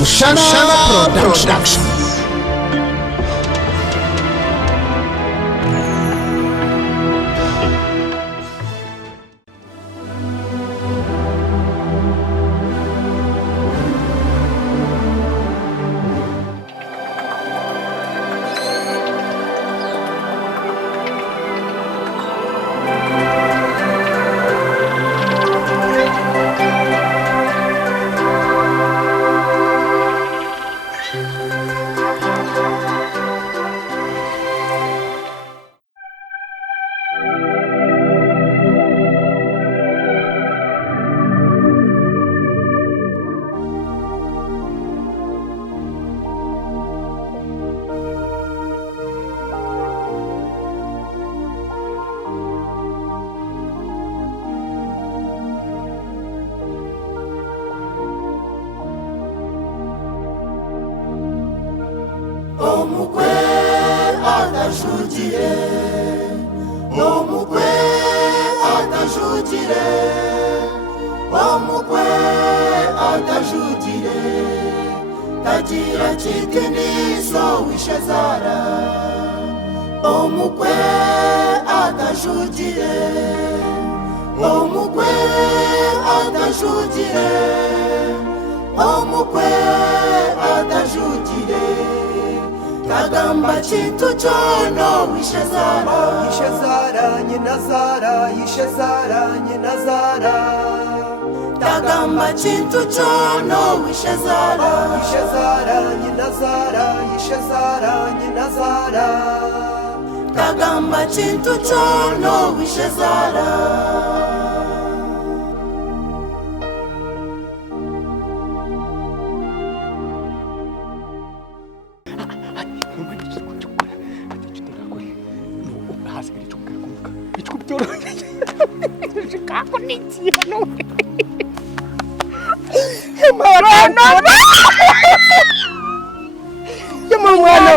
Mushana Production. Omukwe Atajugire, Omukwe Atajugire, Omukwe Atajugire, tagira chitiniso wishazara. Omukwe Atajugire, Omukwe Atajugire, Omukwe Atajugire. Kagamba chintu chono wishazara, Yishazara, Nyinazara, Yishazara, Nyinazara. Kagamba chintu chono wishazara, Yishazara, Nyinazara, Yishazara, Nyinazara. Kagamba chintu chono wishazara.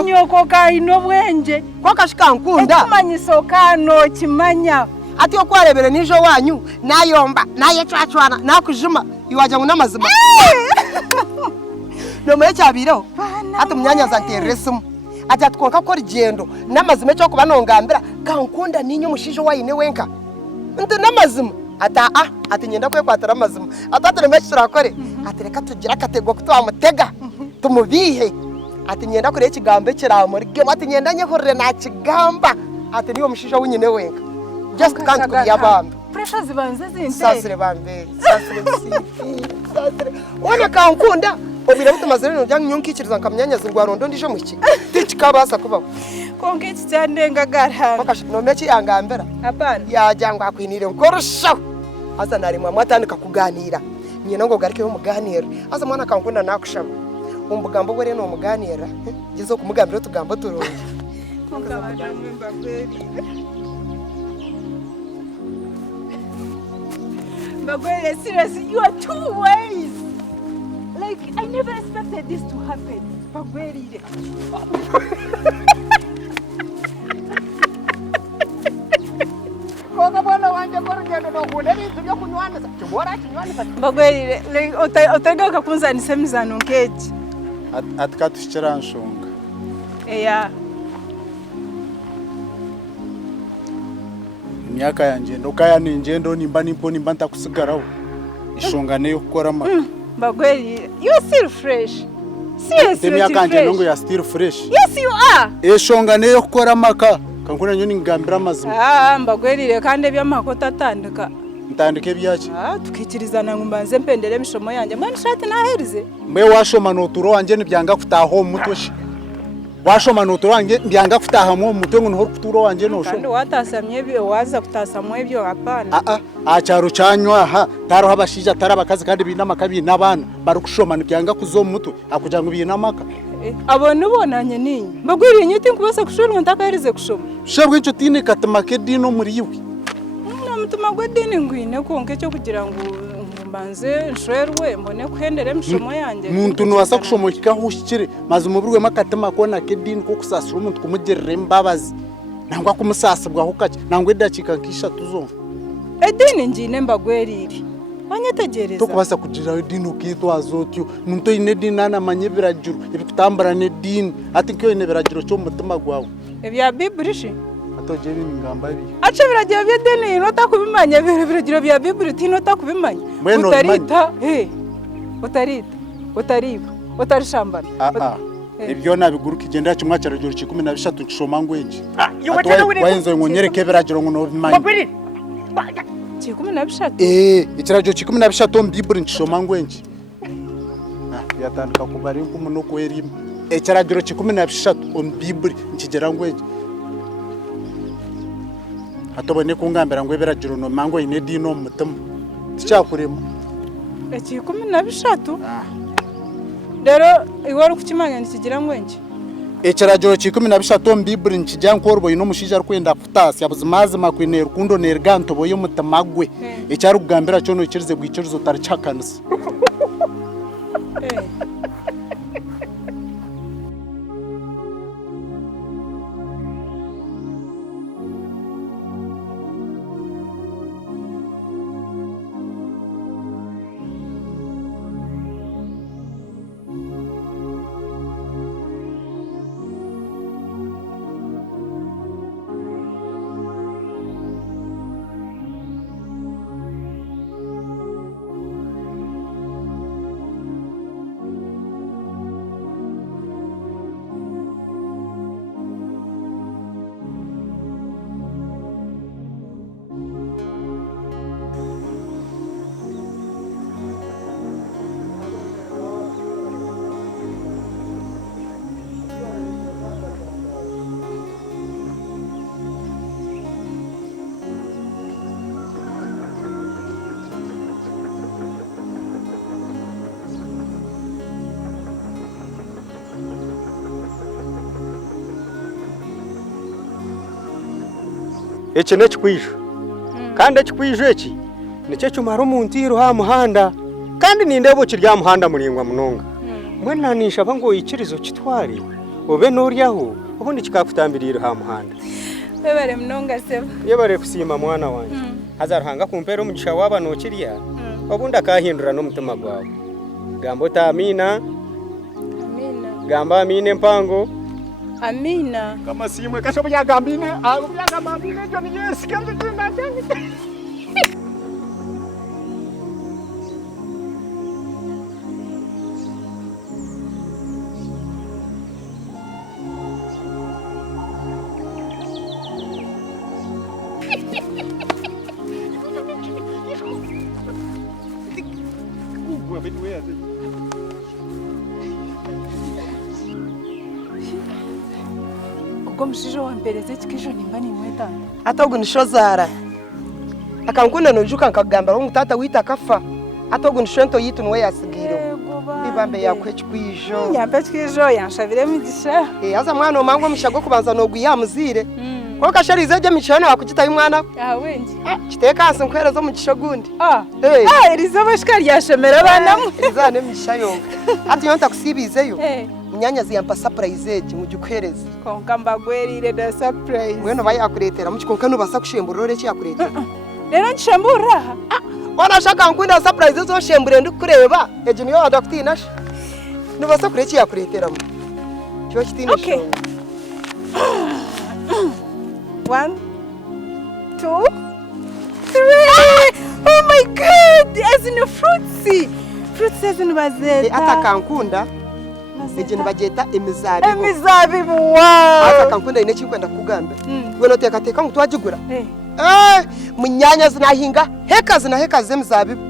Nyoko kaino bwenje Kwakashika nkunda kumanyiso kano kimanya ati okwarebere nijo wanyu nayomba naye twatwana nakujuma iwaje ngo namazima no muri cyabiro ati munyanya za teresimu ati atwonka ko rigendo namazima cyo kubanongambira kankunda ninyo mushijo wayine wenka ndi namazima ati nyenda kwe kwatara amazima atatire meshira kore ati reka tugira katego kutwamutega tumubihe ati nyenda kure ikigambe kiramuri gemo ati nyenda nyehorere na kigamba ati niyo mushisha wunyine wenka just can't be abambe pressure zibanze zinte sasire bambe sasire ona kankunda obire butumazere no jang nyunkikiriza nkamyanya zingwarondo ndije muki tikabasa kuba konke kityandenga garha bakashi no mechi yangambera apana yajangwa kwinire nkorosha asa nari mwa mwatandika kuganira nyina ngo garike umuganira asa mwana kankunda nakushaba umbugambo bore no muganira gizo kumugambira tugambo turonje Bagwere, seriously, you are too wise. Like, I never expected this to happen. Bagwere. Bagwere, like, otega kakunza nisemizano nkeji. Atkatushira nshunga. Yeah. Imyaka yanje ndokaya ninjendo nimba ntakusigaraho. Ishonga neyo gukora maka. Bagwere, you are still fresh. Seriously, imyaka yanje ndongo ya still fresh. Yes, you are. Ishonga neyo gukora maka. Kankuna nyo ningambira amazima. Mbagwere kandi byamakota atandika. Ntandike byaki? Tukikirizana ngumbanze mpendere mishomo yanje. Mwana shati naherize. Mwe washoma noturo wanje nibyanga kutaho mutoshi. Washoma noturo wanje byanga kutaha mu mutwe ngo nho kuturo wanje no kandi watasamye byo waza kutasamwe ibyo apana acaro cyanywa ha taro habashija tarabakazi kandi binamaka binabana barukushoma nibyanga kuzo mutwe akuja ngo binamaka abo nubonanye ninyi mbagwiriye nyuti nkubasa kushura ntakaherize kushoma shebwe cyo tine katamake dino muri yiwe namutuma gwe dini ngwine konke cyo kugira ngo mbanze nshwerwe mbone kuhendere mishomo yanjye muntu nuwasa kushomokika hushikire maze umuburwe makatama kona kedini ko kusasura umuntu kumugerere imbabazi nangwa kumusasabwa hukake nangwe dakika nkisha tuzomva edini njine mbagwerire wanyetegereza tokubasa kugira dini ukitwaza otyo muntu ine dini anamanye biragiro ibikutambara ne dini ati nkiyo ine biragiro cyo mutima gwawe ebya biburishi atoje bingamba ibi acha biragiro bya dini nota kubimanya biragiro bya biburi tinota kubimanya utarita utariba utarishambana ibyo nabiguruka igenda kimwa cyaragiro 13 kishoma ngwenje wayenze ngonyereke biragiro ngono bimanye 13 ikiragiro 13 mbiburi nkishoma ngwenje yatandika kubari nk'umuntu kweri ikiragiro 13 mbiburi nkigera ngwenje atobone kungambira ngo ibiragiro no mango ine dino mutima ticyakurema 13 rero iwari kukimanya nikigira ngwenje ikiragiro 13 mbiburi nkijya nkorbo ino mushija rukwenda kutasi abuzimazi makwine rukundo nerganto boyo mutamagwe icyari kugambira cyo no ikirize bwikirizo taricakanisa Eki nekikwijo kandi ekikwijo eki nicyo kimara omuntu iruha muhanda kandi nindeba kirya muhanda muringwa munonga mwena ninshaba ngo ikirizo kitware obe noryaho ubundi kikakutambirira ha muhanda bebare munonga seba yebare kusima mwana wanje hazaruhanga kumpera umugisha waba nokiriya ubundi akahindura no mutima gwawe gambo ta amina gamba amine mpango amina kama simwe kashobo ya gambine ya gambine joni yes kandi tunda tani ubwo mushijo wampereze kikijo nimba ni mweta atogo nishozara akankunda nojuka nkagambara ngo tata wita kafa atogo nishento yitu nwe yasigiro ibambe yakwe kwijo yambe kikijo yanshabire migisha aza mwana omango mushago kubanza no gwiyamuzire ko kasharize je micana wakugita y'umwana wengi kiteka hasi nkwerezo mu gishagundi irizo bashika ryashemera abana izane mishayonga ati yonta kusibizeyo Munyanya ziyampa surprise eje mu gikwereza konka mbagwerire da surprise mweno bayakuretera mu kikonka no basa kushembura reke yakuretera rero nshembura wana shaka nkunda surprise zo shembure ndikureba eje niyo adakutinasha no basa kureke yakuretera mu cyo kitinasha okay 1 2 3 oh my god as in fruits as in bazeta atakankunda Ejeni bageta emizabibu. Emizabibu wow. Aka kankunda ine chikwenda kugambe. Weno teka ngo twajigura. Munyanya zinahinga, heka zemizabibu.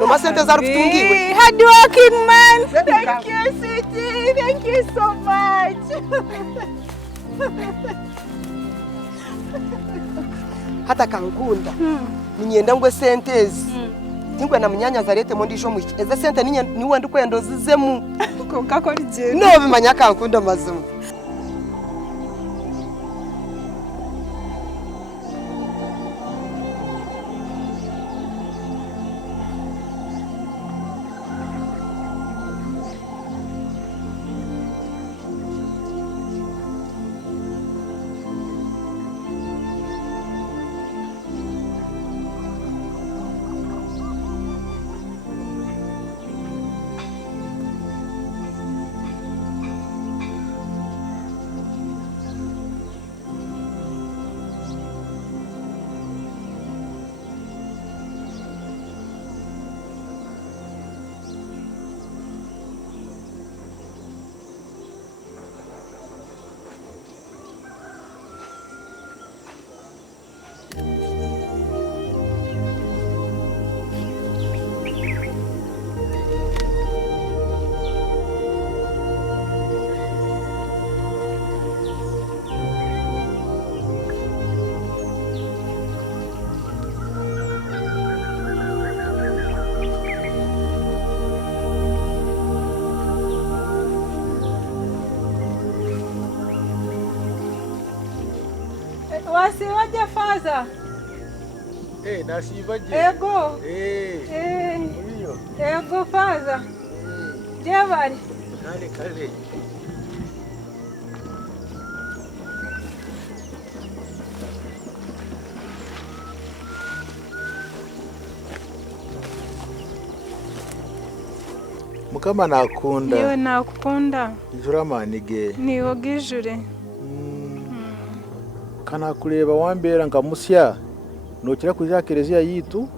No masente za rukutungiwe. Hard working man. Thank you sweetie. Thank you so much. Hata kankunda. Ninyenda ngwe sentezi. Tingwe na munyanya zarete mondisho mwichi. Eze sente niwe ndikwendo zizemu. Konka kori je. No bimanya kankunda mazumu. wasiba je faza nasiba je ego iyo ego faza je bari kale mukama nakunda niwe nakukunda ijura manige niwo gijure kana kureba wambera nkamusya nokira kuja kereziya yitu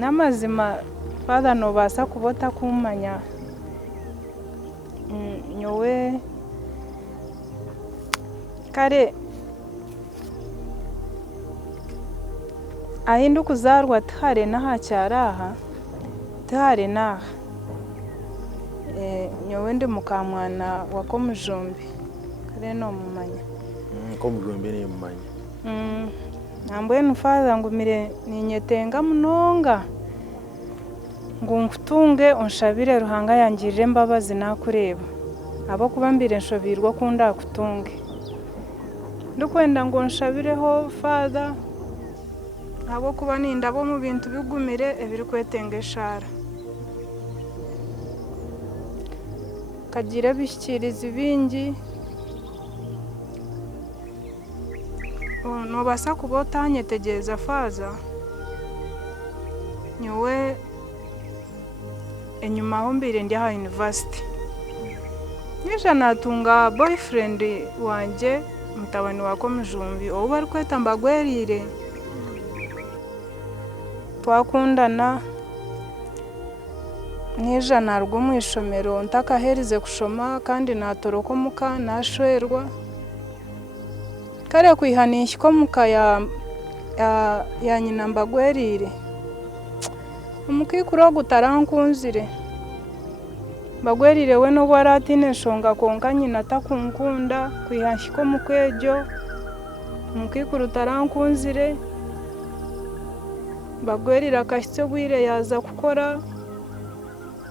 namazima father no basa kubota kumanya nyowe kare ahindu kuzarwa tare naha cyaraha tare naha nyowe ndi mukamwana wako mujumbi kare no mumanya ko mujumbi ni mumanya ambwe nufaza ngumire ninyetenga munonga ngo ngutunge unshabire ruhanga yangirire mbabazi nakureba abo kubambire nshobirwa kunda kutunge ndukwenda ngo nshabireho father abo kuba nindabo mu bintu bigumire ebiri kwetengeshara kagira bishikiriza ibingi no basa kubota nyetegeza faza nyowe enyuma aho mbire ndi ha university nisha natunga boyfriend wanje mutabani wako mujumbi obu bari kweta mbagwerire twakundana nija narwo mu ishomero ntakaherize kushoma kandi natoroko muka nashwerwa kare kwihanisha ko muka ya nyina mbagwerire umukikuro gutarankunzire mbagwerire we no waratine shonga konka nyina takunkunda kwihanisha ko mukwejo umukikuro tarankunzire mbagwerire akashitse gwire yaza gukora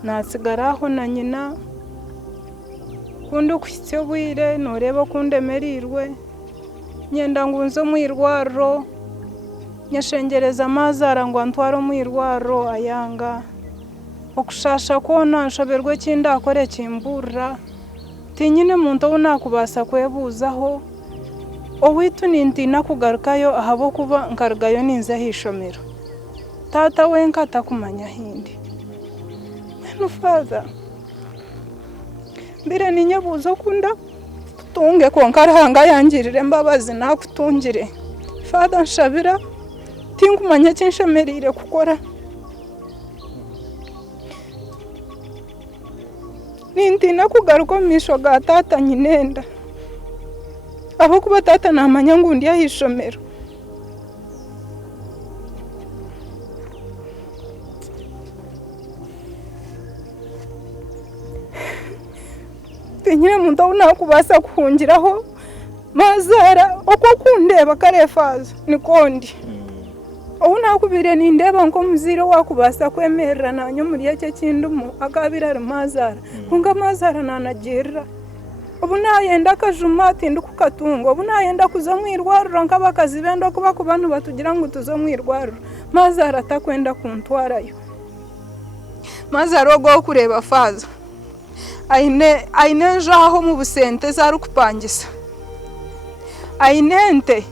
natsigaraho na nyina kundi ukishitse gwire noreba kundemerirwe nyenda ngunzo mwirwaro nyashengereza mazara ngo antwaro mwirwaro ayanga okushasha kona nshoberwe kinda akore kimburra tinyine muntu unakubasa kwebuzaho owitu nintina kugarukayo ahabo kuba nkarugayo ninza hishomero tata wenka atakumanya hindi no father mbere ninyabuzo kunda tunge konkaranga yangirire mbabazi nakutungire father nshabira tingumanya kinshemerire kukora nintina kugaruka misho ga tata nyinenda abo kuba tata namanya ngundi yahishomero tinyine muntu unakubasa kuhungiraho mazara oko kundeba kare faza nikondi nakubire nindeba ngo muziro wakubasa kwemerera nanyo muri yake kindumu agabira mazara kunga mazara nanagerera ubu nayenda kajuma atinde kukatunga ubu nayenda kuza mwirwarura nk'abakazi benda kuba ku bantu batugira ngo tuzo mwirwarura mazara atakwenda kuntwarayo mazara ogo kureba faza aine jaho mu busente zaru kupangisa ainente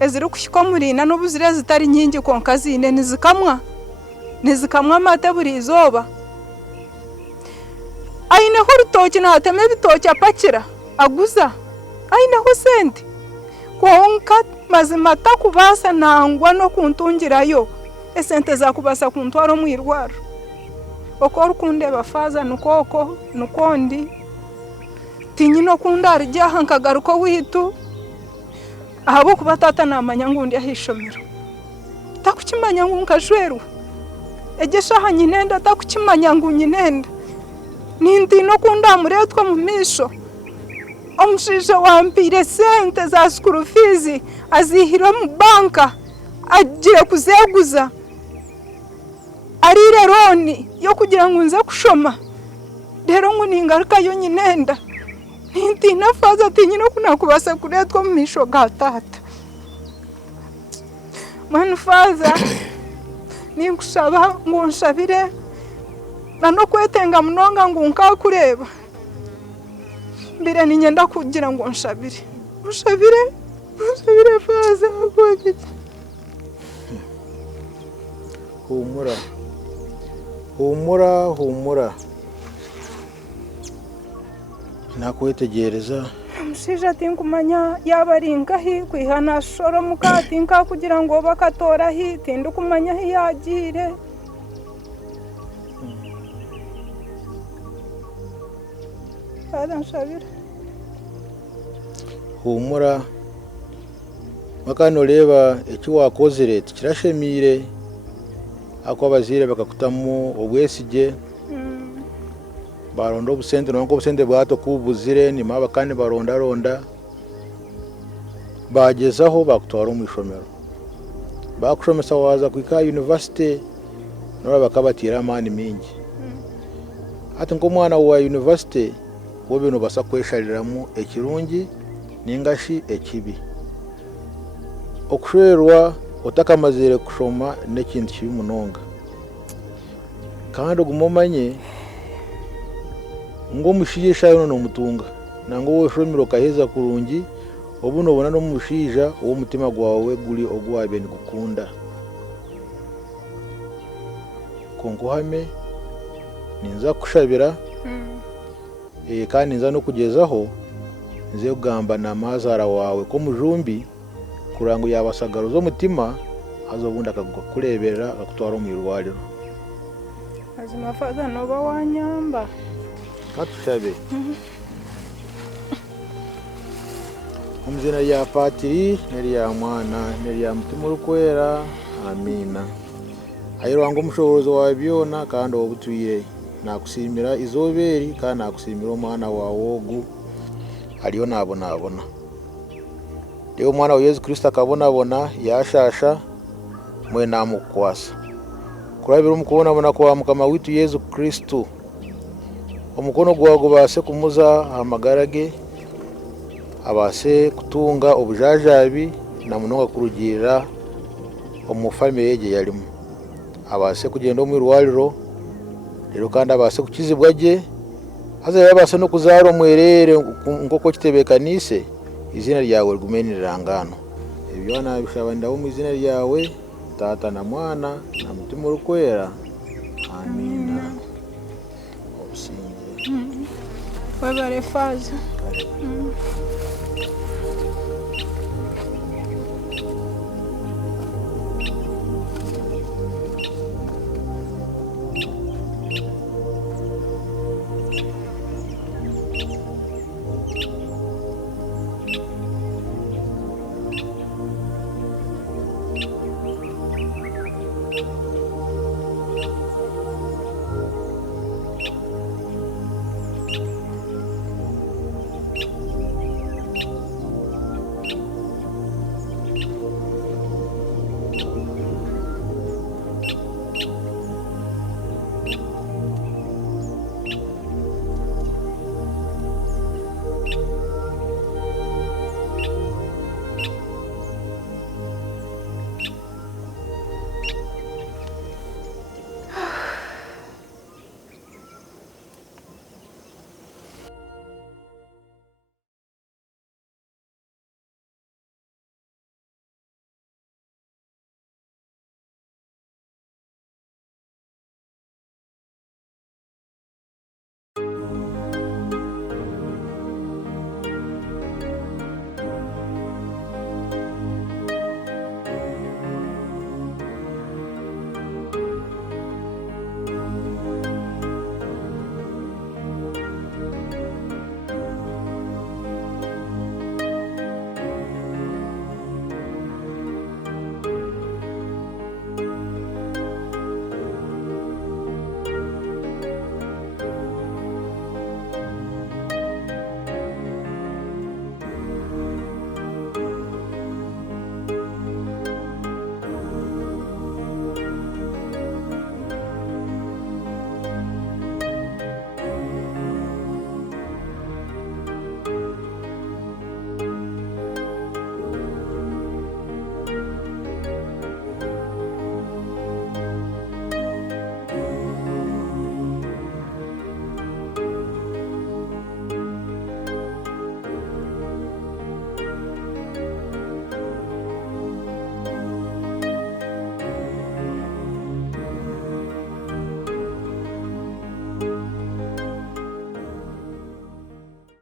eziri kushikomurina n'ubuzire zitari nyingi konka zine nizikamwa amata buri izoba aineho urutoki nateme ibitoki apakira aguza aineho sente konka mazima takubasa nangwa no kuntungirayo esente zakubasa kuntwaro mwirwaro okora kundeba faza nukoko nukondi tinyino kundara jaha nkagaruko witu ahabo kuba tata namanya ngundi yahishomero takukimanya ngunkajweru egesha nyinenda takukimanya ngunyinenda nindi no kunda muretwa mu misho omushije wampire sente za school fees azihira mu banka agiye kuzeguza arire roni yo kugira ngo nze kushoma rero ngo ningaruka yo nyinenda Ntintina faza tinyino kuna kubasa kuretwa mu misho ga tata. Mwana faza ninkusaba ngo nshabire nano kwetenga munonga ngo nkakureba. Mbere ninyenda kugira ngo nshabire. Nshabire faza akoze. Humura nakwetegereza Musija tinkumanya yabaringa hi kwihana shoro mukati nka kugira ngo bakatora hi tindu kumanya hi yagire. Nshabire. Humura makano reba eki wakozere tikirashemire ako abazire bakakutamu obwesige baronda obusente nonko obusente bwato kubuzire ni maba kandi baronda bagezaho bakutwara mu ishomero bakushomesa waza kwika university nora bakabatira amani mingi ati ngo mwana wa university wobe no basa kweshaliramu ekirungi ningashi ekibi okushwerwa utakamazire kushoma nekintu kibi munonga kandi ogumomanye ngo mushije shayo no mutunga nango woshomiro kaheza kurungi obuno bona no mushija uwo mutima gwawe guri ogwabe ni gukunda konkuhame ninza kushabira kandi nza no kugezaho nze kugamba na mazara wawe ko mujumbi kurango yabasagaro zo mutima azobunda akakurebera akutwara mu irwariro Azima faza noba wanyamba. Katushabe. Umzina ya patiri neri ya mwana neri ya mutima urukwera amina. Ayiro wangu mushobozo wabyona kandi obutuyire nakusimira izoberi kandi nakusimira umwana wawogu aliyo nabona. Leo mwana wa Yesu Kristo akabona yashasha mwe namukwasa. Kurabira umukubona kwa mukama witu Yesu Kristo. Omukono gwago base kumuza amagarage abase kutunga obujajabi na munonga kurugirira omufamily yeje yalimu. Abase kugenda mu irwariro rero kandi abase kukizibwaje aza yabase no kuzaro mwerere nkoko kitebekanise izina ryawe rigumenirira ngano ibyo nabishaba ndawo mu izina ryawe tata na mwana na mutima urukwera amina Wabare faza.